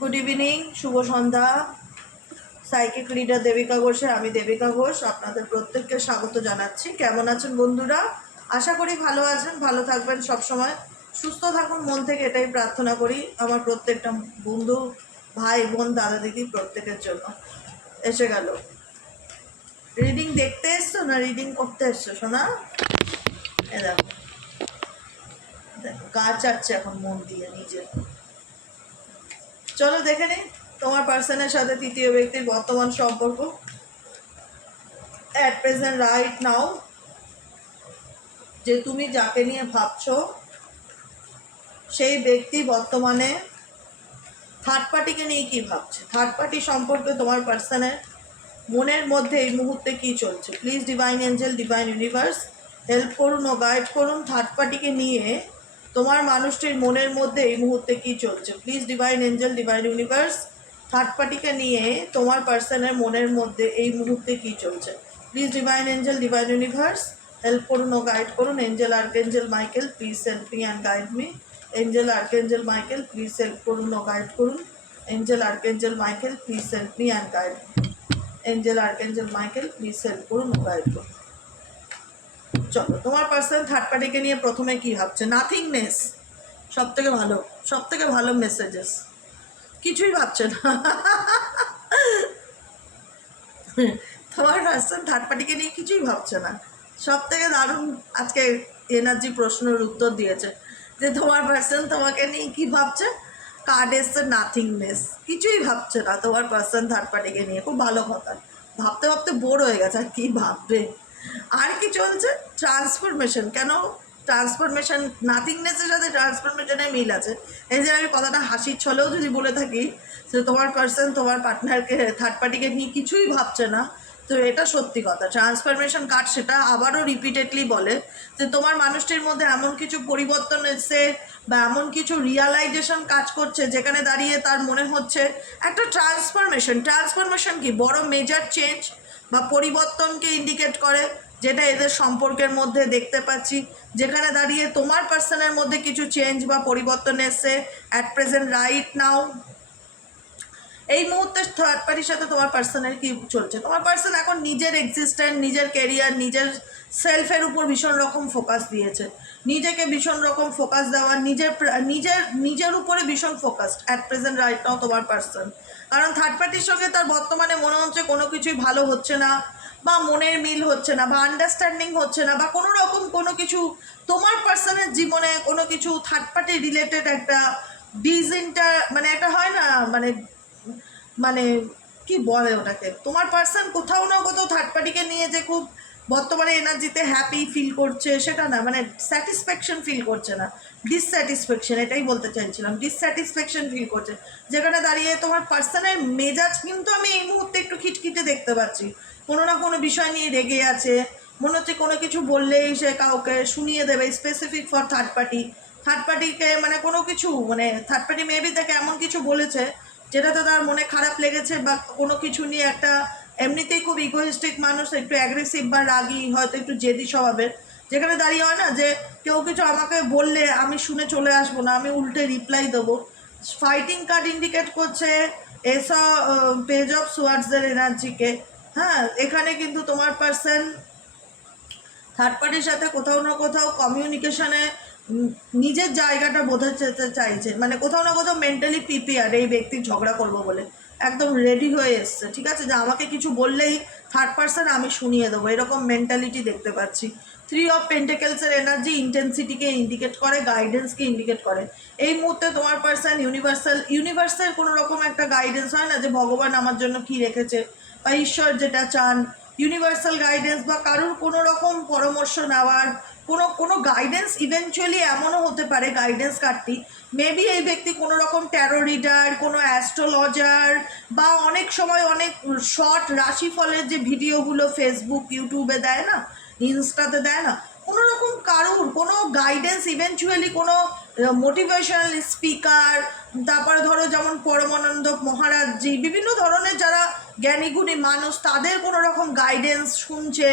Good evening, শুভ সন্ধ্যা। Psychic leader Devika ঘোষে আমি দেবিকা ঘোষ আপনাদের প্রত্যেককে স্বাগত জানাচ্ছি। কেমন আছেন বন্ধুরা? আশা করি ভালো আছেন, ভালো থাকবেন, সবসময় সুস্থ থাকুন, মন থেকে এটাই প্রার্থনা করি আমার প্রত্যেকটা বন্ধু, ভাই বোন, দাদা দিদি প্রত্যেকের জন্য। এসে গেল রিডিং দেখতে এসছো না রিডিং করতে এসছো সোনা? এ দেখো দেখো গা চাচ্ছে এখন মন দিয়ে নিজের। চলো দেখে নিই তোমার পার্সনের সাথে তৃতীয় ব্যক্তির বর্তমান সম্পর্ক অ্যাট প্রেজেন্ট রাইট নাও। যে তুমি যাকে নিয়ে ভাবছো সেই ব্যক্তি বর্তমানে থার্ড পার্টিকে নিয়ে কি ভাবছে, থার্ড পার্টি সম্পর্কে তোমার পার্সনের মনের মধ্যে এই মুহূর্তে কি চলছে। Please divine angel, divine universe help করুন ও গাইড করুন। থার্ড পার্টিকে নিয়ে তোমার মানুষটির মনের মধ্যে এই মুহূর্তে কি চলছে। Please divine angel, divine universe third পার্টিকে নিয়ে তোমার পার্সনের মনের মধ্যে এই মুহূর্তে কি চলছে। Please divine angel, divine universe help করুন ও গাইড করুন। Angel archangel Michael please help me and guide me. Angel archangel Michael please help করুন ও গাইড করুন। Angel archangel Michael please help me and guide me. Angel archangel Michael please help করুন ও guide করুন। চলো তোমার person third পার্টিকে নিয়ে প্রথমে কি ভাবছে। নাথিংনেস, সব থেকে ভালো মেসেজেস। কিছুই ভাবছে না তোমার পার্সন থার্ড পার্টিকে নিয়ে কিছুই ভাবছে না। সব থেকে দারুণ আজকে এনার্জি প্রশ্নের উত্তর দিয়েছে যে তোমার পার্সন তোমাকে নিয়ে কি ভাবছে। কার্ড এসছে নাথিংনেস, কিছুই ভাবছে না তোমার পার্সন থার্ড পার্টিকে নিয়ে। খুব ভালো কথা, ভাবতে ভাবতে বোর হয়ে গেছে, আর কি ভাববে। আর কি চলছে, ট্রান্সফরমেশন। কেন ট্রান্সফরমেশন? নাথিংনেসের সাথে ট্রান্সফরমেশনের মিল আছে। এই যে আমি কথাটা হাসির ছলেও যদি বলে থাকি যে তোমার পার্সন তোমার পার্টনারকে থার্ড পার্টিকে নিয়ে কিছুই ভাবছে না, তো এটা সত্যি কথা। ট্রান্সফরমেশন কার্ড সেটা আবারও রিপিটেডলি বলে যে তোমার মানুষটির মধ্যে এমন কিছু পরিবর্তন এসছে বা এমন কিছু রিয়ালাইজেশন কাজ করছে যেখানে দাঁড়িয়ে তার মনে হচ্ছে একটা ট্রান্সফরমেশন। ট্রান্সফরমেশন কি বড় মেজর চেঞ্জ বা পরিবর্তনকে ইন্ডিকেট করে, যেটা এদের সম্পর্কের মধ্যে দেখতে পাচ্ছি। যেখানে দাঁড়িয়ে তোমার পার্সনের মধ্যে কিছু চেঞ্জ বা পরিবর্তন এসছে অ্যাট প্রেজেন্ট রাইট নাও। এই মুহূর্তে থার্ড পার্টির সাথে তোমার পার্সনের কি চলছে। তোমার পার্সন এখন নিজের এক্সিস্টেন্স, নিজের কেরিয়ার, নিজের সেলফের উপর ভীষণ রকম ফোকাস দিয়েছে। নিজেকে ভীষণ রকম ফোকাস দেওয়া, নিজের উপরে ভীষণ focused at present right now তোমার পার্সন। কারণ থার্ড পার্টির সঙ্গে তার বর্তমানে মনে হচ্ছে কোনো কিছুই ভালো হচ্ছে না, বা মনের মিল হচ্ছে না, বা আন্ডারস্ট্যান্ডিং হচ্ছে না, বা কোনো রকম কোনো কিছু তোমার পার্সনের জীবনে কোনো কিছু থার্ড পার্টি রিলেটেড একটা মানে একটা হয় না, মানে কি বলে ওটাকে, তোমার পার্সন কোথাও না কোথাও থার্ড পার্টিকে নিয়ে যে খুব বর্তমানে এনার্জিতে হ্যাপি ফিল করছে সেটা না, মানে স্যাটিসফ্যাকশন ফিল করছে না, ডিসস্যাটিসফ্যাকশন, এটাই বলতে চাইছিলাম। ডিসস্যাটিসফ্যাকশন ফিল করছে, যেখানে দাঁড়িয়ে তোমার পার্সনের মেজাজ কিন্তু আমি এই মুহূর্তে একটু খিটখিটে দেখতে পাচ্ছি। কোনো না কোনো বিষয় নিয়ে রেগে আছে, মনে হচ্ছে কোনো কিছু বললেই সে কাউকে শুনিয়ে দেবে। Specific for third party, third পার্টিকে মানে কোনো কিছু, মানে থার্ড পার্টি মেবি তাকে এমন কিছু বলেছে যেটাতে তার মনে খারাপ লেগেছে, বা কোনো কিছু নিয়ে একটা, এমনিতেই খুব ইগোইস্টিক মানুষ, একটু অ্যাগ্রেসিভ বা রাগী, হয়তো একটু জেদি স্বভাবের। যেখানে দাঁড়িয়ে হয় না যে কেউ কিছু আমাকে বললে আমি শুনে চলে আসবো না, আমি উল্টে রিপ্লাই দেবো। ফাইটিং কার্ড ইন্ডিকেট করছে এসব পেজ অফ সোয়ার্ডসের এনার্জিকে। হ্যাঁ, এখানে কিন্তু তোমার পার্সন থার্ড পার্টির সাথে কোথাও না কোথাও কমিউনিকেশনে নিজের জায়গাটা বোঝাতে চাইছে, মানে কোথাও না কোথাও মেন্টালি প্রিপেয়ার এই ব্যক্তির ঝগড়া করবো বলে একদম রেডি হয়ে এসছে। ঠিক আছে, যে আমাকে কিছু বললেই থার্ড পার্সন আমি শুনিয়ে দেবো, এরকম মেন্টালিটি দেখতে পাচ্ছি। থ্রি অফ পেন্টেকেলসের এনার্জি ইন্টেন্সিটিকে ইন্ডিকেট করে, গাইডেন্সকে ইন্ডিকেট করে। এই মুহূর্তে তোমার পার্সন ইউনিভার্সাল কোনো রকম একটা গাইডেন্স হয় না, যে ভগবান আমার জন্য কি রেখেছে বা ঈশ্বর যেটা চান, ইউনিভার্সাল গাইডেন্স বা কারোর কোনো রকম পরামর্শ নেওয়ার কোনো গাইডেন্স। ইভেনচুয়ালি এমনও হতে পারে গাইডেন্স কার্ডটি মেবি এই ব্যক্তি কোনো রকম ট্যারো রিডার, কোনো অ্যাস্ট্রোলজার, বা অনেক সময় অনেক শর্ট রাশিফলের যে ভিডিওগুলো ফেসবুক ইউটিউবে দেয় না, ইনস্টাতে দেয় না, কোনো রকম কারুর কোনো গাইডেন্স, ইভেনচুয়ালি কোনো মোটিভেশনাল স্পিকার, তারপরে ধরো যেমন পরমানন্দ মহারাজজি, বিভিন্ন ধরনের যারা জ্ঞানীগুণী মানুষ, তাদের কোনো রকম গাইডেন্স শুনছে,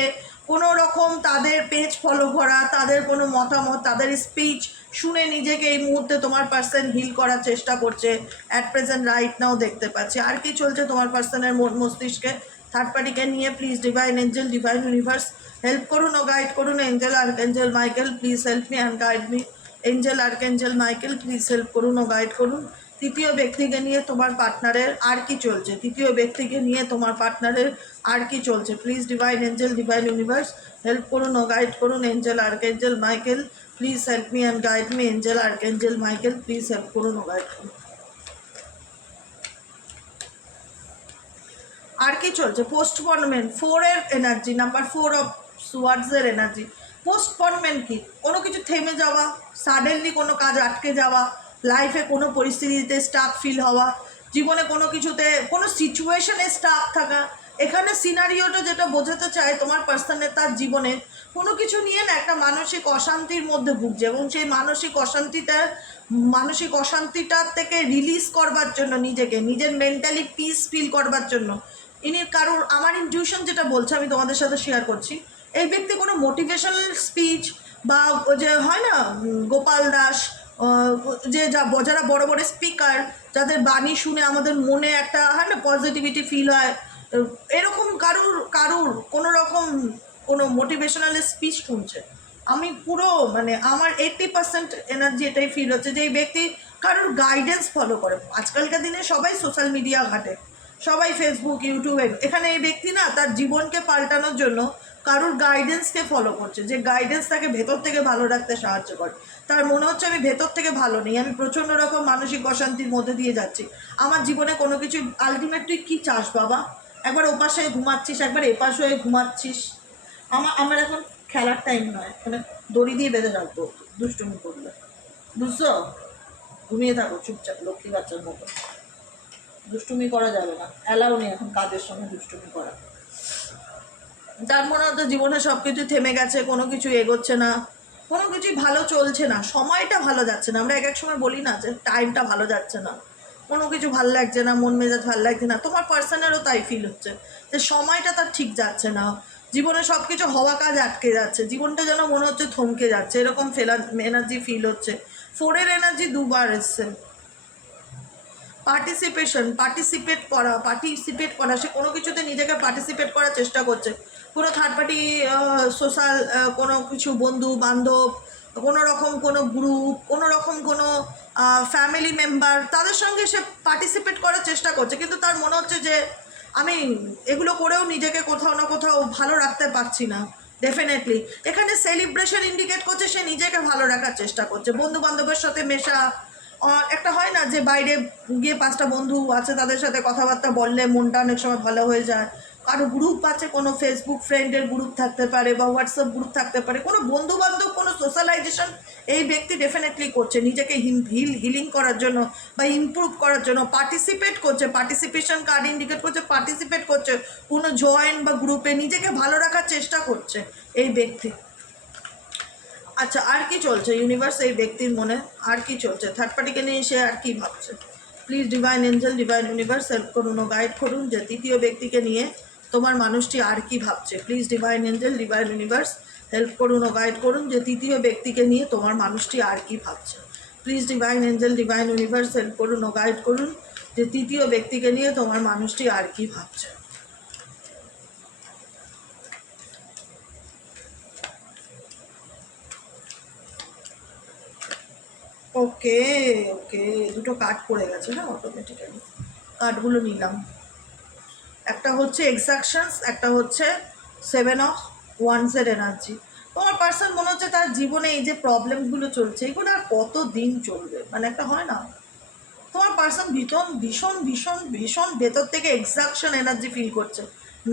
কোনো রকম তাদের পেজ ফলো করা, তাদের কোনো মতামত, তাদের স্পিচ শুনে নিজেকে এই মুহূর্তে তোমার পার্সন হিল করার চেষ্টা করছে অ্যাট প্রেজেন্ট রাইট নাও দেখতে পাচ্ছি। আর কি চলছে তোমার পার্সনের মন মস্তিষ্কে থার্ড পার্টিকে নিয়ে? Please divine angel, divine universe help করুন ও গাইড করুন। Angel archangel Michael please help me and guide me. Angel archangel Michael please help করুন ও গাইড করুন। তৃতীয় ব্যক্তিকে নিয়ে তোমার পার্টনারের আর কি চলছে? তৃতীয় ব্যক্তিকে নিয়ে তোমার পার্টনারের আর কি চলছে? Please divine angel, divine universe help করুন ও গাইড করুন। Angel archangel Michael please help me and guide me. Angel archangel Michael please help করুন ও গাইড করুন। আর কি চলছে? পোস্টপনমেন্ট, 4 এর এনার্জি, নাম্বার 4 অফ সোয়ার্ডসের এনার্জি। পোস্টপনমেন্ট কি? কোনো কিছু থেমে যাওয়া, সাডেনলি কোনো কাজ আটকে যাওয়া, লাইফে কোনো পরিস্থিতিতে স্টাক ফিল হওয়া, জীবনে কোনো কিছুতে কোনো সিচুয়েশনে স্টাক থাকা। এখানে সিনারিওটা যেটা বোঝাতে চায় তোমার পার্সনের তার জীবনে কোনো কিছু নিয়ে না একটা মানসিক অশান্তির মধ্যে ভুগছে, এবং সেই মানসিক অশান্তিটার থেকে রিলিজ করবার জন্য নিজেকে, নিজের মেন্টালি পিস ফিল করবার জন্য ইনি কারোর, আমার ইনটিউশন যেটা বলছে আমি তোমাদের সাথে শেয়ার করছি, এই ব্যক্তি কোনো মোটিভেশনাল স্পিচ বা যে হয় না গোপাল দাস, যে যারা বড় বড় স্পিকার, যাদের বাণী শুনে আমাদের মনে একটা হয় না পজিটিভিটি ফিল হয়, এরকম কারুর কোনো রকম কোনো মোটিভেশনাল স্পিচ শুনছে। আমি পুরো মানে আমার 80% এনার্জি এটাই ফিল হচ্ছে যে এই ব্যক্তি কারোর গাইডেন্স ফলো করে। আজকালকার দিনে সবাই সোশ্যাল মিডিয়া ঘাটে, সবাই ফেসবুক, ইউটিউবে। এখানে এই ব্যক্তি না তার জীবনকে পাল্টানোর জন্য কারোর গাইডেন্সকে ফলো করছে, যে গাইডেন্স তাকে ভেতর থেকে ভালো রাখতে সাহায্য করে। তার মনে হচ্ছে আমি ভেতর থেকে ভালো নেই, আমি প্রচণ্ড রকম মানসিক অশান্তির মধ্যে দিয়ে যাচ্ছি, আমার জীবনে কোনো কিছু। আলটিমেটলি কী চাস বাবা? একবার ওপাশে ঘুমাচ্ছিস, একবার এপাশ হয়ে ঘুমাচ্ছিস। আমার এখন খেলার টাইম নয়, এখানে দড়ি দিয়ে বেঁধে রাখবো দুষ্টুমি করলে, বুঝছো? ঘুমিয়ে থাকো চুপচাপ লক্ষ্মী বাচ্চার মতো, দুষ্টুমি করা যাবে না, অ্যালাউ নেই এখন কাজের সঙ্গে দুষ্টুমি করা। যার মনে হতো জীবনে সব কিছু থেমে গেছে, কোনো কিছু এগোচ্ছে না, কোনো কিছুই ভালো চলছে না, সময়টা ভালো যাচ্ছে না। আমরা এক সময় বলি না যে টাইমটা ভালো যাচ্ছে না, কোনো কিছু ভালো লাগছে না, মন মেজাজ ভালো লাগছে না। তোমার পার্সনেরও তাই ফিল হচ্ছে যে সময়টা তার ঠিক যাচ্ছে না, জীবনে সব কিছু হওয়া কাজ আটকে যাচ্ছে, জীবনটা যেন মনে হচ্ছে থমকে যাচ্ছে, এরকম এনার্জি ফিল হচ্ছে। 4 এর এনার্জি দুবার এসছে। পার্টিসিপেট করা, সে কোনো কিছুতে নিজেকে পার্টিসিপেট করার চেষ্টা করছে। কোনো থার্ড পার্টি, সোশ্যাল কোনো কিছু বন্ধু বান্ধব, কোনো রকম কোনো গ্রুপ, কোনো রকম কোনো ফ্যামিলি মেম্বার, তাদের সঙ্গে সে পার্টিসিপেট করার চেষ্টা করছে, কিন্তু তার মনে হচ্ছে যে আমি এগুলো করেও নিজেকে কোথাও না কোথাও ভালো রাখতে পারছি না। ডেফিনেটলি এখানে সেলিব্রেশন ইন্ডিকেট করছে, সে নিজেকে ভালো রাখার চেষ্টা করছে, বন্ধু বান্ধবের সাথে মেশা। একটা হয় না যে বাইরে গিয়ে 5টা বন্ধু আছে তাদের সাথে কথাবার্তা বললে মনটা অনেক সময় ভালো হয়ে যায়। কারো গ্রুপ আছে, কোনো ফেসবুক ফ্রেন্ডের গ্রুপ থাকতে পারে বা হোয়াটসঅ্যাপ গ্রুপ থাকতে পারে, কোনো বন্ধু বান্ধব, কোনো সোশ্যালাইজেশন এই ব্যক্তি ডেফিনেটলি করছে নিজেকে হিলিং করার জন্য বা ইমপ্রুভ করার জন্য। পার্টিসিপেট করছে, পার্টিসিপেশন কার্ড ইন্ডিকেট করছে, পার্টিসিপেট করছে কোনো জয়েন বা গ্রুপে, নিজেকে ভালো রাখার চেষ্টা করছে এই ব্যক্তি। আচ্ছা, আর কি চলছে ইউনিভার্স এই ব্যক্তির মনে? আর কি চলছে থার্ড পার্টিকে নিয়ে সে আর কি ভাবছে? Please divine angel, divine universe help করুন ও গাইড করুন যে তৃতীয় ব্যক্তিকে নিয়ে তোমার মানুষটি আর কি ভাবছে। Please divine angel, divine universe help করুন ও গাইড করুন যে তৃতীয় ব্যক্তিকে নিয়ে তোমার মানুষটি আর কি ভাবছে। Please divine angel, divine universe help করুন ও গাইড করুন যে তৃতীয় ব্যক্তিকে নিয়ে তোমার মানুষটি আর কি ভাবছে। ওকে ওকে, দুটো কার্ড পড়ে গেছে না অটোমেটিক্যালি, কার্ডগুলো নিলাম। একটা হচ্ছে এক্সাকশনস, একটা হচ্ছে 7 অফ ওয়ান্সের এনার্জি। তোমার পার্সন মনে হচ্ছে তার জীবনে এই যে প্রবলেমগুলো চলছে এগুলো আর কত দিন চলবে, মানে একটা হয় না, তোমার পার্সন ভীষণ ভীষণ ভীষণ ভীষণ ভেতর থেকে এক্সাকশন এনার্জি ফিল করছে।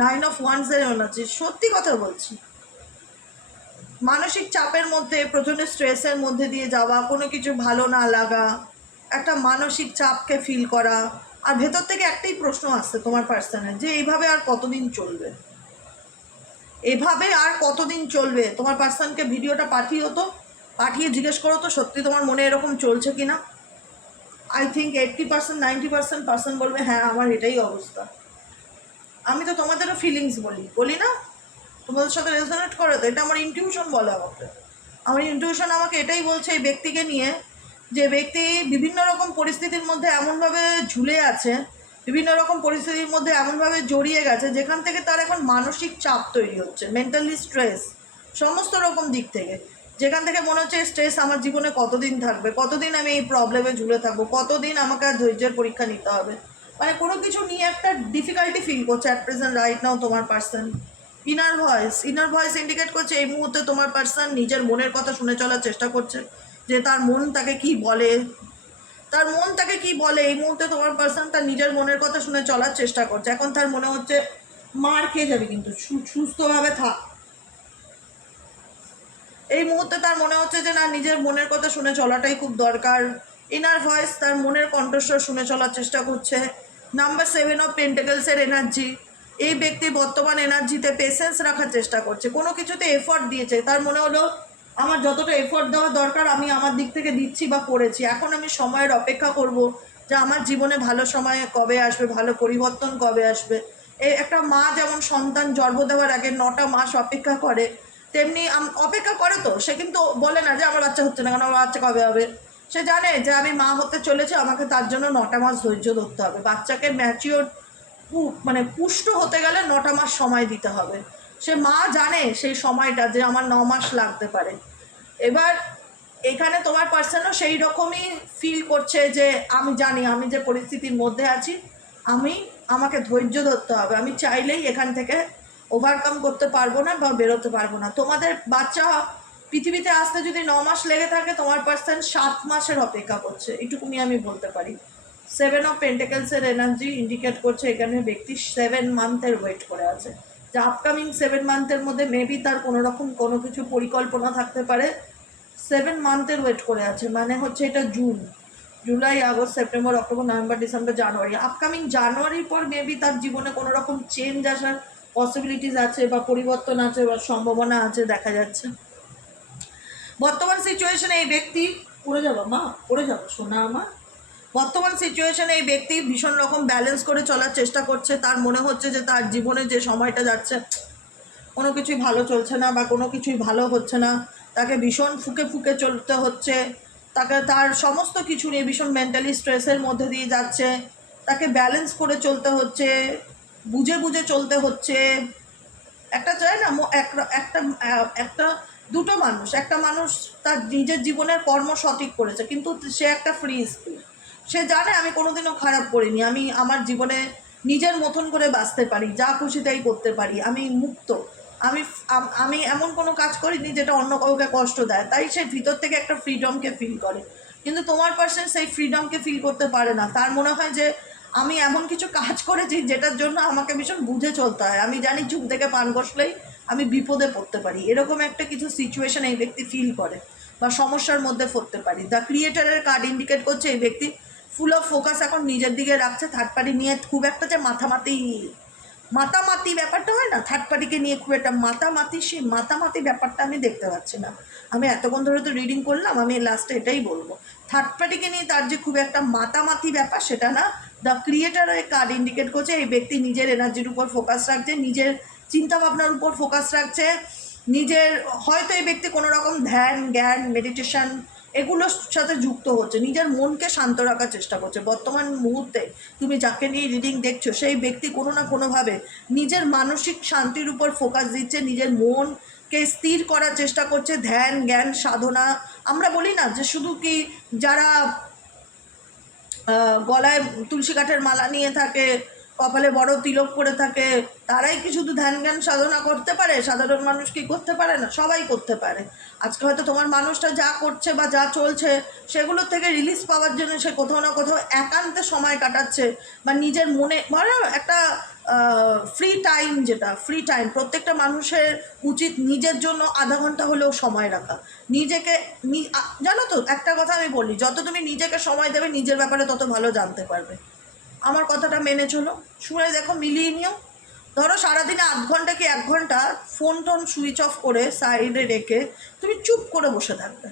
9 অফ ওয়ান্সের এনার্জি, সত্যি কথা বলছি, মানসিক চাপের মধ্যে, প্রচণ্ড স্ট্রেসের মধ্যে দিয়ে যাওয়া, কোনো কিছু ভালো না লাগা, একটা মানসিক চাপকে ফিল করা। আর ভেতর থেকে একটাই প্রশ্ন আসছে তোমার পার্সনের যে এইভাবে আর কতদিন চলবে, এভাবে আর কতদিন চলবে। তোমার পার্সনকে ভিডিওটা পাঠিয়ে জিজ্ঞেস করো তো সত্যি তোমার মনে এরকম চলছে কি না। আই থিঙ্ক 80% 90% পার্সন বলবে হ্যাঁ আমার এটাই অবস্থা। আমি তো তোমাদেরও ফিলিংস বলি না, তোমাদের সাথে রেজোনেট করে তো, এটা আমার ইনটিউশন বলে আমাকে। আমার ইনটিউশন আমাকে এটাই বলছে এই ব্যক্তিকে নিয়ে, যে ব্যক্তি বিভিন্ন রকম পরিস্থিতির মধ্যে এমনভাবে ঝুলে আছে, বিভিন্ন রকম পরিস্থিতির মধ্যে এমনভাবে জড়িয়ে গেছে যেখান থেকে তার এখন মানসিক চাপ তৈরি হচ্ছে, মেন্টালি স্ট্রেস সমস্ত রকম দিক থেকে, যেখান থেকে মনে হচ্ছে স্ট্রেস আমার জীবনে কতদিন থাকবে, কতদিন আমি এই প্রবলেমে ঝুলে থাকবো, কতদিন আমাকে আর ধৈর্যের পরীক্ষা নিতে হবে, মানে কোনো কিছু নিয়ে একটা ডিফিকাল্টি ফিল করছে অ্যাট প্রেজেন্ট রাইট নাও তোমার পার্সন। ইনার ভয়েস ইন্ডিকেট করছে এই মুহূর্তে তোমার পার্সন নিজের মনের কথা শুনে চলার চেষ্টা করছে, যে তার মন তাকে কি বলে, তার মন তাকে কি বলে এই মুহূর্তে তোমার পার্সন তার নিজের মনের কথা শুনে চলার চেষ্টা করছে। এখন তার মনে হচ্ছে মার খেয়ে যাবে, কিন্তু সুস্থভাবে থাক। এই মুহূর্তে তার মনে হচ্ছে যে না, নিজের মনের কথা শুনে চলাটাই খুব দরকার। ইনার ভয়েস তার মনের কণ্ঠস্বর শুনে চলার চেষ্টা করছে। নাম্বার 7 অফ পেন্টাকেলসের এনার্জি, এই ব্যক্তি বর্তমান এনার্জিতে পেশেন্স রাখার চেষ্টা করছে, কোনো কিছুতে এফর্ট দিয়েছে, তার মনে হলো আমার যতটা এফর্ট দেওয়া দরকার আমি আমার দিক থেকে দিচ্ছি বা করেছি, এখন আমি সময়ের অপেক্ষা করব যে আমার জীবনে ভালো সময় কবে আসবে, ভালো পরিবর্তন কবে আসবে। এই একটা মা যেমন সন্তান জন্ম দেওয়ার আগে 9টা মাস অপেক্ষা করে, তেমনি অপেক্ষা করে, তো সে কিন্তু বলে না যে আমার বাচ্চা হচ্ছে না কেন, আমার বাচ্চা কবে হবে। সে জানে যে আমি মা হতে চলেছে, আমাকে তার জন্য 9টা মাস ধৈর্য ধরতে হবে। বাচ্চাকে ম্যাচিওর মানে পুষ্ট হতে গেলে 9টা মাস সময় দিতে হবে। সে মা জানে সেই সময়টা যে আমার 9 মাস লাগতে পারে। এবার এখানে তোমার পার্সনও সেই রকমই ফিল করছে যে আমি জানি আমি যে পরিস্থিতির মধ্যে আছি, আমাকে ধৈর্য ধরতে হবে, আমি চাইলেই এখান থেকে ওভারকাম করতে পারবো না বা বেরোতে পারবো না। তোমাদের বাচ্চা পৃথিবীতে আসতে যদি 9 মাস লেগে থাকে, তোমার পার্সন 7 মাসের অপেক্ষা করছে, এটুকুনি আমি বলতে পারি। 7 অফ পেন্টাকেলসের এনার্জি ইন্ডিকেট করছে এখানে ব্যক্তি 7 মান্থের ওয়েট করে আছে, যে আপকামিং 7 মান্থের মধ্যে মেবি তার কোনো রকম কোনো কিছু পরিকল্পনা থাকতে পারে। 7 মান্থের ওয়েট করে আছে, মানে হচ্ছে এটা June, July, August, September, October, November, December, January. Upcoming জানুয়ারির পর মেবি তার জীবনে কোনো রকম চেঞ্জ আসার পসিবিলিটিস আছে বা পরিবর্তন আছে বা সম্ভাবনা আছে দেখা যাচ্ছে। বর্তমান সিচুয়েশনে এই ব্যক্তি পড়ে যাবো মা, পড়ে যাবো সোনা আমার। বর্তমান সিচুয়েশনে এই ব্যক্তি ভীষণ রকম ব্যালেন্স করে চলার চেষ্টা করছে। তার মনে হচ্ছে যে তার জীবনে যে সময়টা যাচ্ছে কোনো কিছুই ভালো চলছে না বা কোনো কিছুই ভালো হচ্ছে না, তাকে ভীষণ ফুকে ফুকে চলতে হচ্ছে, তাকে তার সমস্ত কিছু নিয়ে ভীষণ মেন্টালি স্ট্রেসের মধ্যে দিয়ে যাচ্ছে, তাকে ব্যালেন্স করে চলতে হচ্ছে, বুঝে বুঝে চলতে হচ্ছে। একটা চায় না একটা একটা দুটো মানুষ, একটা মানুষ তার নিজের জীবনের কর্ম সঠিক করেছে, কিন্তু সে একটা ফ্রি স্পিরিট, সে জানে আমি কোনোদিনও খারাপ করিনি, আমি আমার জীবনে নিজের মতন করে বাঁচতে পারি, যা খুশি তাই করতে পারি, আমি মুক্ত, আমি আমি এমন কোনো কাজ করিনি যেটা অন্য কাউকে কষ্ট দেয়, তাই সে ভিতর থেকে একটা ফ্রিডমকে ফিল করে। কিন্তু তোমার পার্সন সেই ফ্রিডমকে ফিল করতে পারে না, তার মনে হয় যে আমি এমন কিছু কাজ করেছি যেটার জন্য আমাকে ভীষণ বুঝে চলতে হয়, আমি জানি চুপ থেকে পান বসলেই আমি বিপদে পড়তে পারি, এরকম একটা কিছু সিচুয়েশন এই ব্যক্তি ফিল করে বা সমস্যার মধ্যে পড়তে পারি। দ্য ক্রিয়েটারের কার্ড ইন্ডিকেট করছে এই ব্যক্তি ফুল অফ ফোকাস এখন নিজের দিকে রাখছে, থার্ড পার্টি নিয়ে খুব একটা যে মাতামাতি ব্যাপারটা হয় না, থার্ড পার্টিকে নিয়ে খুব একটা সেই মাতামাতি ব্যাপারটা আমি দেখতে পাচ্ছি না। আমি এতক্ষণ ধরে তো রিডিং করলাম, আমি লাস্টে এটাই বলবো, থার্ড পার্টিকে নিয়ে তার যে খুব একটা মাতামাতি ব্যাপার সেটা না। দ্য ক্রিয়েটারের কার্ড ইন্ডিকেট করছে এই ব্যক্তি নিজের এনার্জির উপর ফোকাস রাখছে, নিজের চিন্তাভাবনার উপর ফোকাস রাখছে, নিজের হয়তো এই ব্যক্তি কোনো রকম ধ্যান জ্ঞান মেডিটেশন এগুলোর সাথে যুক্ত হচ্ছে, নিজের মনকে শান্ত রাখার চেষ্টা করছে। বর্তমান মুহূর্তে তুমি যাকে নিয়ে রিডিং দেখছো সেই ব্যক্তি কোনো না কোনোভাবে নিজের মানসিক শান্তির উপর ফোকাস দিচ্ছে, নিজের মনকে স্থির করার চেষ্টা করছে, ধ্যান জ্ঞান সাধনা। আমরা বলি না যে শুধু কি যারা গলায় তুলসী কাঠের মালা নিয়ে থাকে, কপালে বড় তিলক করে থাকে, তারাই কি শুধু ধ্যান জ্ঞান সাধনা করতে পারে? সাধারণ মানুষ কি করতে পারে না? সবাই করতে পারে। আজকে হয়তো তোমার মানুষটা যা করছে বা যা চলছে সেগুলোর থেকে রিলিজ পাওয়ার জন্য সে কোথাও না কোথাও একান্তে সময় কাটাচ্ছে বা নিজের মনে মানে একটা ফ্রি টাইম, যেটা ফ্রি টাইম প্রত্যেকটা মানুষের উচিত নিজের জন্য আধা ঘন্টা হলেও সময় রাখা। নিজেকে জানো তো একটা কথা আমি বলি, যত তুমি নিজেকে সময় দেবে নিজের ব্যাপারে তত ভালো জানতে পারবে। আমার কথাটা মেনে চলো, শুনে দেখো, মিলিয়ে নিও। ধরো সারাদিনে আধ ঘন্টা কি 1 ঘন্টা ফোন টোন সুইচ অফ করে সাইডে রেখে তুমি চুপ করে বসে থাকবে,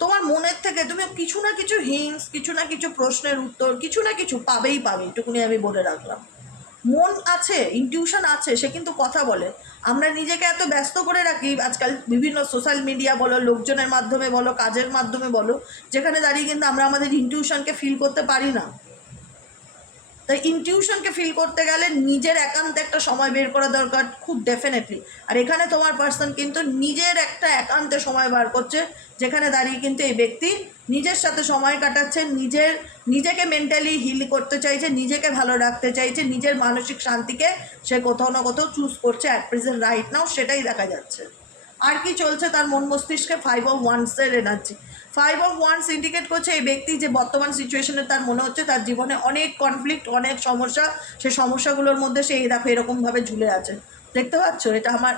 তোমার মনের থেকে তুমি কিছু না কিছু হিন্টস, কিছু না কিছু প্রশ্নের উত্তর কিছু না কিছু পাবেই, এটুকুনি আমি বলে রাখলাম। মন আছে, ইনটিউশন আছে, সে কিন্তু কথা বলে। আমরা নিজেকে এত ব্যস্ত করে রাখি আজকাল বিভিন্ন সোশ্যাল মিডিয়া বলো, লোকজনের মাধ্যমে বলো, কাজের মাধ্যমে বলো, যেখানে দাঁড়িয়ে কিন্তু আমরা আমাদের ইনটিউশনকে ফিল করতে পারি না। তাই ইনটিউশনকে ফিল করতে গেলে নিজের একান্তে একটা সময় বের করা দরকার, খুব ডেফিনেটলি। আর এখানে তোমার পার্সন কিন্তু নিজের একটা একান্তে সময় বার করছে, যেখানে দাঁড়িয়ে কিন্তু এই ব্যক্তি নিজের সাথে সময় কাটাচ্ছে, নিজেকে মেন্টালি হিল করতে চাইছে, নিজেকে ভালো রাখতে চাইছে, নিজের মানসিক শান্তিকে সে কোথাও না কোথাও চুজ করছে অ্যাট প্রেজেন্ট রাইট নাও, সেটাই দেখা যাচ্ছে। আর কি চলছে তার মন মস্তিষ্কে? 5 of Wands-এর এনার্জি। 5 of Wands ইন্ডিকেট করছে এই ব্যক্তি যে বর্তমান সিচুয়েশনে তার মনে হচ্ছে তার জীবনে অনেক কনফ্লিক্ট, অনেক সমস্যা, সেই সমস্যাগুলোর মধ্যে সে এই দেখো এরকমভাবে ঝুলে আছে। দেখতে পাচ্ছ? এটা আমার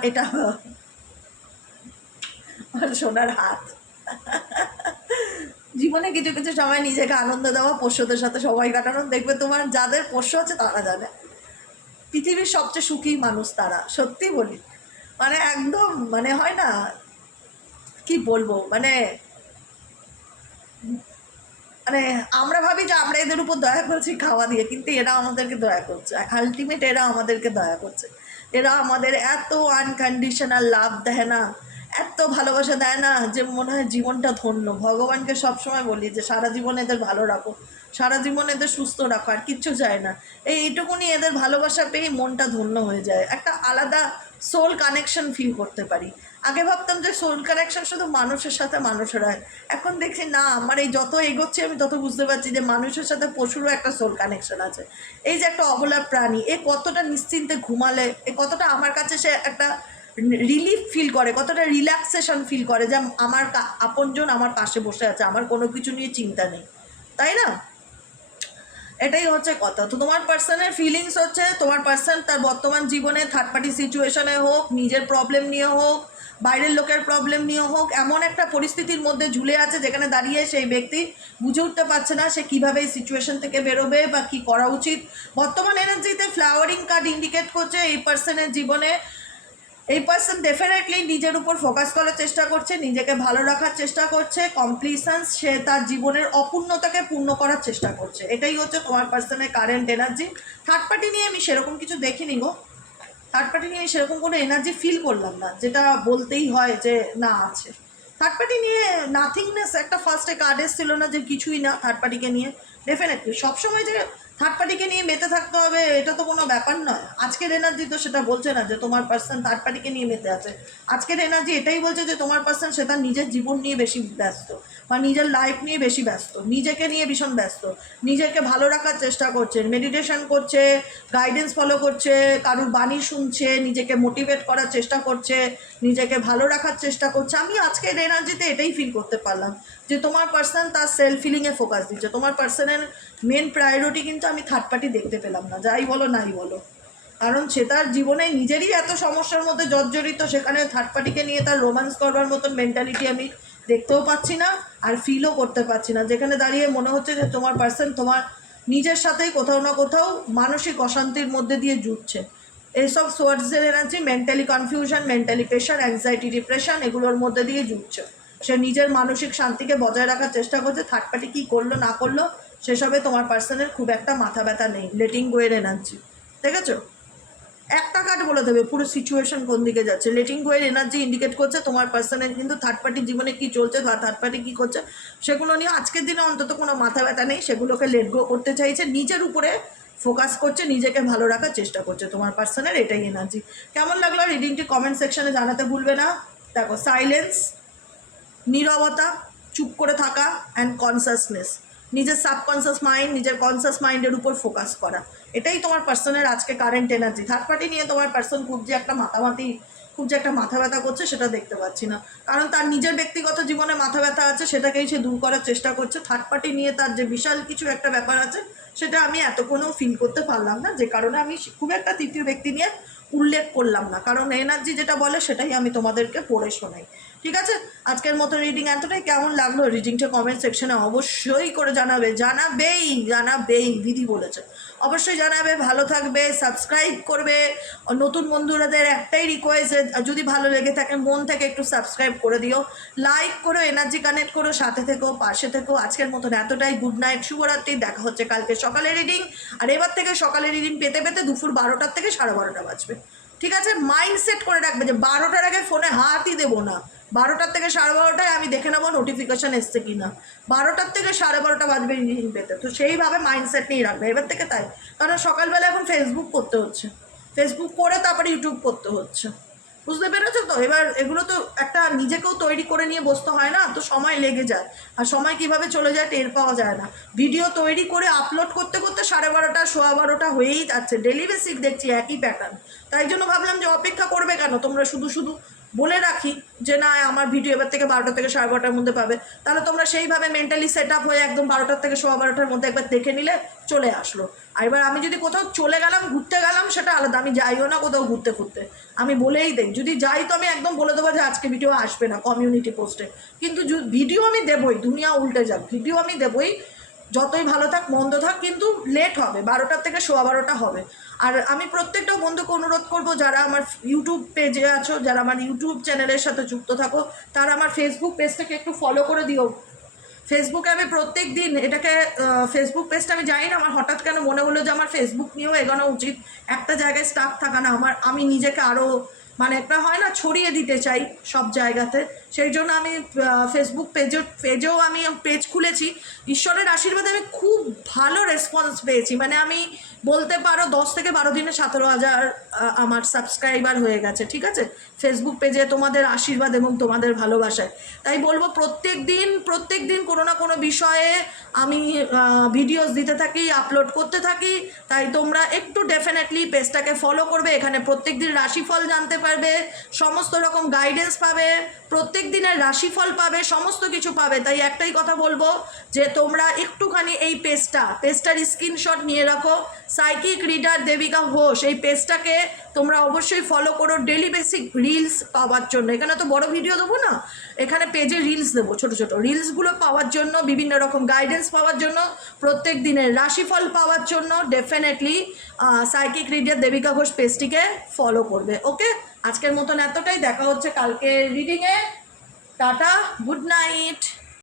সোনার হাত। জীবনে কিছু কিছু সময় নিজেকে আনন্দ দেওয়া, পোষ্যদের সাথে সময় কাটানো, দেখবে তোমার যাদের পোষ্য আছে তারা জানে পৃথিবীর সবচেয়ে সুখী মানুষ তারা, সত্যি বলি। মানে একদম, মানে হয় না, কি বলবো, মানে মানে আমরা ভাবি যে আমরা এদের উপর দয়া করছি খাওয়া দিয়ে, কিন্তু এরা আমাদেরকে দয়া করছে, আলটিমেট এরা আমাদেরকে দয়া করছে। এরা আমাদের এত আনকন্ডিশনাল লাভ দেয় না, এত ভালোবাসা দেয় না, যে মনে হয় জীবনটা ধন্য। ভগবানকে সবসময় বলি যে সারা জীবন এদের ভালো রাখো, সারা জীবন এদের সুস্থ রাখো, আর কিচ্ছু চায় না। এইটুকুনি এদের ভালোবাসা পেয়ে মনটা ধন্য হয়ে যায়, একটা আলাদা সোল কানেকশন ফিল করতে পারি। আগে ভাবতাম যে সোল কানেকশন শুধু মানুষের সাথে মানুষের হয়, এখন দেখছি না, আমার এই যত এগোচ্ছি আমি তত বুঝতে পারছি যে মানুষের সাথে পশুরও একটা সোল কানেকশন আছে। এই যে একটা অবলা প্রাণী, এ কতটা নিশ্চিন্তে ঘুমালে, এ কতটা আমার কাছে সে একটা রিলিফ ফিল করে, কতটা রিল্যাক্সেশন ফিল করে, যে আমার আপনজন আমার পাশে বসে আছে, আমার কোনো কিছু নিয়ে চিন্তা নেই, তাই না? এটাই হচ্ছে কথা। তো তোমার পার্সনের ফিলিংস হচ্ছে, তোমার পার্সন তার বর্তমান জীবনে থার্ড পার্টি সিচুয়েশনে হোক, নিজের প্রবলেম নিয়ে হোক, বাইরের লোকের প্রবলেম নিয়ে হোক, এমন একটা পরিস্থিতির মধ্যে ঝুলে আছে যেখানে দাঁড়িয়ে সেই ব্যক্তি বুঝে উঠতে পারছে না সে কীভাবে এই সিচুয়েশন থেকে বেরোবে বা কী করা উচিত। বর্তমান এনার্জিতে ফ্লাওয়ারিং কার্ড ইন্ডিকেট করছে এই পার্সনের জীবনে এই পার্সন ডেফিনেটলি নিজের উপর ফোকাস করার চেষ্টা করছে, নিজেকে ভালো রাখার চেষ্টা করছে, কমপ্লিশনস, সে তার জীবনের অপূর্ণতাকে পূর্ণ করার চেষ্টা করছে। এটাই হচ্ছে তোমার পার্সনের কারেন্ট এনার্জি। থার্ড পার্টি নিয়ে আমি সেরকম কিছু দেখিনি গো, থার্ড পার্টি নিয়ে সেরকম কোনো এনার্জি ফিল করলাম না, যেটা বলতেই হয় যে না আছে। থার্ড পার্টি নিয়ে নাথিংনেস একটা ফার্স্টে কার্ড এসেছিল না, যে কিছুই না থার্ড পার্টিকে নিয়ে। ডেফিনেটলি সবসময় যে থার্ড পার্টিকে নিয়ে মেতে থাকতে হবে এটা তো কোনো ব্যাপার নয়। আজকের এনার্জি তো সেটা বলছে না যে তোমার পার্সন থার্ড পার্টিকে নিয়ে মেতে আছে। আজকের এনার্জি এটাই বলছে যে তোমার পার্সন সে তার নিজের জীবন নিয়ে বেশি ব্যস্ত, বা নিজের লাইফ নিয়ে বেশি ব্যস্ত, নিজেকে নিয়ে ভীষণ ব্যস্ত, নিজেকে ভালো রাখার চেষ্টা করছে, মেডিটেশন করছে, গাইডেন্স ফলো করছে, কারুর বাণী শুনছে, নিজেকে মোটিভেট করার চেষ্টা করছে, নিজেকে ভালো রাখার চেষ্টা করছে। আমি আজকের এনার্জিতে এটাই ফিল করতে পারলাম যে তোমার পার্সন তার সেলফ ফিলিংয়ে ফোকাস দিচ্ছে। তোমার পার্সনের মেন প্রায়োরিটি কিন্তু আমি থার্ড পার্টি দেখতে পেলাম না, যাই বলো নাই বলো। কারণ সে তার জীবনে নিজেরই এত সমস্যার মধ্যে জর্জরিত, সেখানে থার্ড পার্টিকে নিয়ে তার রোম্যান্স করবার মতন মেন্টালিটি আমি দেখতেও পাচ্ছি না, আর ফিলও করতে পারছি না। যেখানে দাঁড়িয়ে মনে হচ্ছে যে তোমার পার্সন তোমার নিজের সাথেই কোথাও না কোথাও মানসিক অশান্তির মধ্যে দিয়ে জুটছে। এইসব সোয়ার্ডসের energy mentally confusion, mentally pressure, anxiety, depression, এগুলোর মধ্যে দিয়ে জুটছে। সে নিজের মানসিক শান্তিকে বজায় রাখার চেষ্টা করছে। থার্ড পার্টি কী করলো না করলো সেসবে তোমার পার্সনের খুব একটা মাথা ব্যথা নেই। লেটিং গো এর এনার্জি দেখেছো? একটা কার্ড বলে দেবে পুরো সিচুয়েশন কোন দিকে যাচ্ছে। লেটিং গো এর এনার্জি ইন্ডিকেট করছে তোমার পার্সনের কিন্তু থার্ড পার্টির জীবনে কী চলছে বা থার্ড পার্টি কী করছে সেগুলো নিয়ে আজকের দিনে অন্তত কোনো মাথা ব্যথা নেই। সেগুলোকে লেট গো করতে চাইছে, নিজের উপরে ফোকাস করছে, নিজেকে ভালো রাখার চেষ্টা করছে তোমার পার্সনের। এটাই এনার্জি। কেমন লাগলো রিডিংটি কমেন্ট সেকশনে জানাতে ভুলবে না। দেখো, সাইলেন্স, নীরবতা, চুপ করে থাকা, অ্যান্ড কনসাসনেস, নিজের সাবকনসিয়াস মাইন্ড, নিজের কনসাস মাইন্ডের উপর ফোকাস করা, এটাই তোমার পার্সনের আজকে কারেন্ট এনার্জি। থার্ড পার্টি নিয়ে তোমার পার্সন খুব যে একটা মাথা ব্যথা করছে সেটা দেখতে পাচ্ছি না, কারণ তার নিজের ব্যক্তিগত জীবনে মাথা ব্যথা আছে, সেটাকেই সে দূর করার চেষ্টা করছে। থার্ড পার্টি নিয়ে তার যে বিশাল কিছু একটা ব্যাপার আছে সেটা আমি এতক্ষণও ফিল করতে পারলাম না, যে কারণে আমি খুব একটা তৃতীয় ব্যক্তি নিয়ে উল্লেখ করলাম না, কারণ এনার্জি যেটা বলে সেটাই আমি তোমাদেরকে পড়ে শোনাই। ঠিক আছে, আজকের মতো রিডিং এতটাই। কেমন লাগলো রিডিংটা কমেন্ট সেকশনে অবশ্যই করে জানাবেই দিদি বলেছে, অবশ্যই জানাবে। ভালো থাকবে, সাবস্ক্রাইব করবে। নতুন বন্ধুরাদের একটাই রিকোয়েস্ট, যদি ভালো লেগে থাকে মন থেকে একটু সাবস্ক্রাইব করে দিও, লাইক করো, এনার্জি কানেক্ট করো, সাথে থেকো, পাশে থেকো। আজকের মতন এতটাই, গুড নাইট, শুভরাত্রি। দেখা হচ্ছে কালকে সকালে রিডিং। আর এবার থেকে সকালে রিডিং পেতে পেতে দুপুর 12টার থেকে 12:30 বাজবে। ঠিক আছে, মাইন্ড সেট করে রাখবে যে 12টার আগে ফোনে হাতই দেবো না। 12টার থেকে 12:30টায় আমি দেখে নেবো নোটিফিকেশান এসছে কি না। 12টার থেকে 12:30 বাজবে রিডিং পেতে। তো সেইভাবে মাইন্ডসেট নিয়ে রাখবে এবার থেকে, তাই। কারণ সকালবেলা এখন ফেসবুক করতে হচ্ছে, ফেসবুক করে তারপরে ইউটিউব করতে হচ্ছে, বুঝতে পেরেছো তো? এবার এগুলো তো একটা নিজেকেও তৈরি করে নিয়ে বসতে হয় না, তো সময় লেগে যায়। আর সময় কিভাবে চলে যায় টের পাওয়া যায় না। ভিডিও তৈরি করে আপলোড করতে করতে 12:30 12:15 হয়েই যাচ্ছে। ডেলি বেসিক দেখছি একই প্যাটার্ন। তাই জন্য ভাবলাম যে অপেক্ষা করবে কেন তোমরা, শুধু শুধু বলে রাখি যে না আমার ভিডিও এবার থেকে 12টা থেকে 12:30টার মধ্যে পাবে। তাহলে তোমরা সেইভাবে মেন্টালি সেট আপ হয়ে একদম 12টার থেকে 12:15টার মধ্যে একবার দেখে নিলে চলে আসলো। আর এবার আমি যদি কোথাও চলে গেলাম, ঘুরতে গেলাম, সেটা আলাদা। আমি যাইও না কোথাও ঘুরতে ফুরতে, আমি বলেই দেই। যদি যাই তো আমি একদম বলে দেবো যে আজকে ভিডিও আসবে না কমিউনিটি পোস্টে। কিন্তু ভিডিও আমি দেবই, দুনিয়া উল্টে যাক, ভিডিও আমি দেবই। যতই ভালো থাক মন্দ থাক, কিন্তু লেট হবে, 12টার থেকে 12:15 হবে। আর আমি প্রত্যেকটা বন্ধুকে অনুরোধ করব, যারা আমার ইউটিউব পেজে আছো, যারা আমার ইউটিউব চ্যানেলের সাথে যুক্ত থাকো, তারা আমার ফেসবুক পেজটাকে একটু ফলো করে দিও। ফেসবুকে আমি প্রত্যেক দিন এটাকে, ফেসবুক পেজটা আমি জানি না, আমার হঠাৎ কেন মনে হলো যে আমার ফেসবুক নিয়েও এগোনো উচিত। একটা জায়গায় স্টাক থাকা না, আমি নিজেকে আরও মানে একটা হয় না, ছড়িয়ে দিতে চাই সব জায়গাতে। সেই জন্য আমি ফেসবুক পেজেও আমি পেজ খুলেছি। ঈশ্বরের আশীর্বাদে আমি খুব ভালো রেসপন্স পেয়েছি। মানে আমি বলতে পারো 10 থেকে 12 দিনে 17,000 আমার সাবস্ক্রাইবার হয়ে গেছে। ঠিক আছে, ফেসবুক পেজে তোমাদের আশীর্বাদ এবং তোমাদের ভালোবাসায়। তাই বলবো প্রত্যেক দিন কোনো না কোনো বিষয়ে আমি ভিডিওস দিতে থাকি, আপলোড করতে থাকি। তাই তোমরা একটু ডেফিনেটলি পেজটাকে ফলো করবে। এখানে প্রত্যেক দিন রাশিফল জানতে পারবে, সমস্ত রকম গাইডেন্স পাবে, প্রত্যেক দিনের রাশিফল পাবে, সমস্ত কিছু পাবে। তাই একটাই কথা বলবো যে তোমরা একটুখানি এই পেজটার স্ক্রিনশট নিয়ে রাখো। সাইকিক রিডার দেবিকা ঘোষ, এই পেজটাকে তোমরা অবশ্যই ফলো করো ডেলি বেসিক রিলস পাওয়ার জন্য। এখানে তো বড় ভিডিও দেবো না, এখানে পেজে রিলস দেবো, ছোটো ছোটো রিলসগুলো পাওয়ার জন্য, বিভিন্ন রকম গাইডেন্স পাওয়ার জন্য, প্রত্যেক দিনের রাশিফল পাওয়ার জন্য definitely psychic reader Debika Ghosh পেজটিকে ফলো করবে। ওকে, আজকের মতন এতটাই। দেখা হচ্ছে কালকে রিডিংয়ে। Tata, good night.